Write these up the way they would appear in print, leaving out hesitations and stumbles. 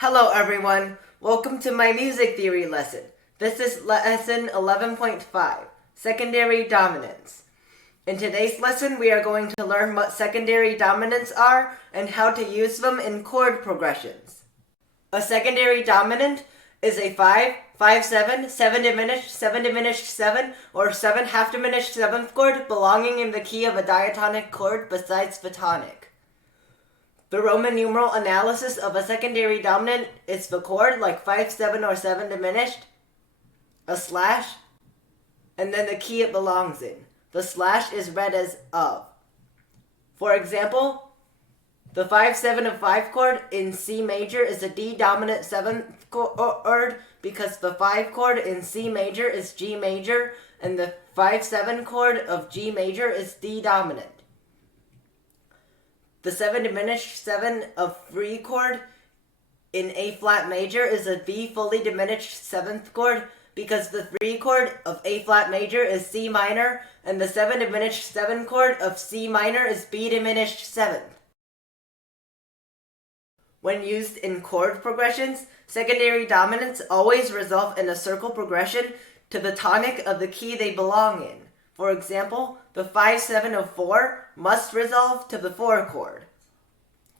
Hello everyone, welcome to my music theory lesson. This is lesson 11.5, Secondary Dominants. In today's lesson, we are going to learn what secondary dominants are and how to use them in chord progressions. A secondary dominant is a 5, 5, 7, 7 diminished, 7 diminished 7, or 7 half diminished 7th chord belonging in the key of a diatonic chord besides the tonic. The Roman numeral analysis of a secondary dominant is the chord, like 5, 7, or 7 diminished, a slash, and then the key it belongs in. The slash is read as of. For example, the 5, 7 of 5 chord in C major is a D dominant 7th chord because the 5 chord in C major is G major and the 5, 7 chord of G major is D dominant. The 7 diminished 7 of 3 chord in A flat major is a B fully diminished 7th chord because the 3 chord of A flat major is C minor and the 7 diminished 7 chord of C minor is B diminished 7th. When used in chord progressions, secondary dominants always resolve in a circle progression to the tonic of the key they belong in. For example, the 5, 7 of 4 must resolve to the 4 chord.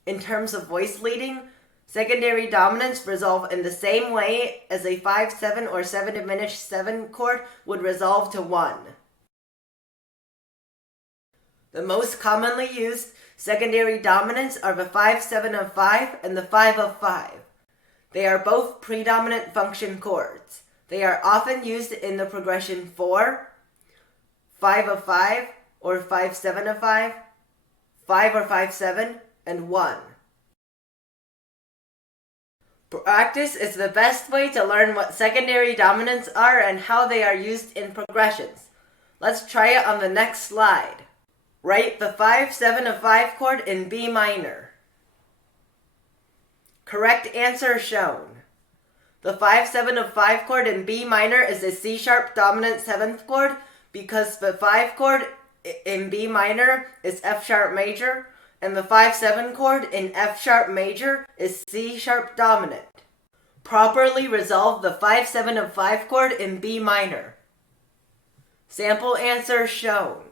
In terms of voice leading, secondary dominants resolve in the same way as a 5, 7, or 7 diminished 7 chord would resolve to 1. The most commonly used secondary dominants are the 5, 7 of 5 and the 5 of 5. They are both predominant function chords. They are often used in the progression 4, 5 of 5, or 5, 7 of 5, 5 or 5, 7, and 1. Practice is the best way to learn what secondary dominants are and how they are used in progressions. Let's try it on the next slide. Write the 5, 7 of 5 chord in B minor. Correct answer shown. The 5, 7 of 5 chord in B minor is a C sharp dominant 7th chord because the 5 chord in B minor is F sharp major, and the 5, 7 chord in F sharp major is C sharp dominant. Properly resolve the 5, 7 of 5 chord in B minor. Sample answer shown.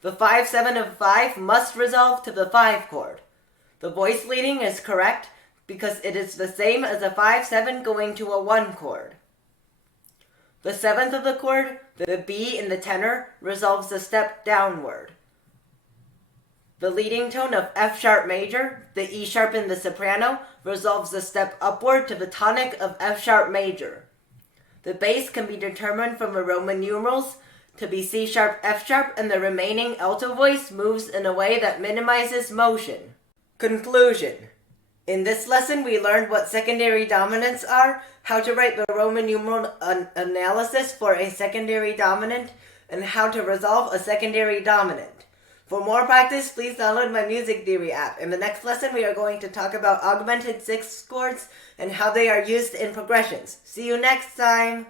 The 5, 7 of 5 must resolve to the 5 chord. The voice leading is correct because it is the same as a 5, 7 going to a 1 chord. The 7th of the chord, the B in the tenor, resolves a step downward. The leading tone of F sharp major, the E sharp in the soprano, resolves a step upward to the tonic of F sharp major. The bass can be determined from the Roman numerals to be C sharp, F sharp, and the remaining alto voice moves in a way that minimizes motion. Conclusion. In this lesson, we learned what secondary dominants are, how to write the Roman numeral analysis for a secondary dominant, and how to resolve a secondary dominant. For more practice, please download my music theory app. In the next lesson, we are going to talk about augmented sixth chords and how they are used in progressions. See you next time!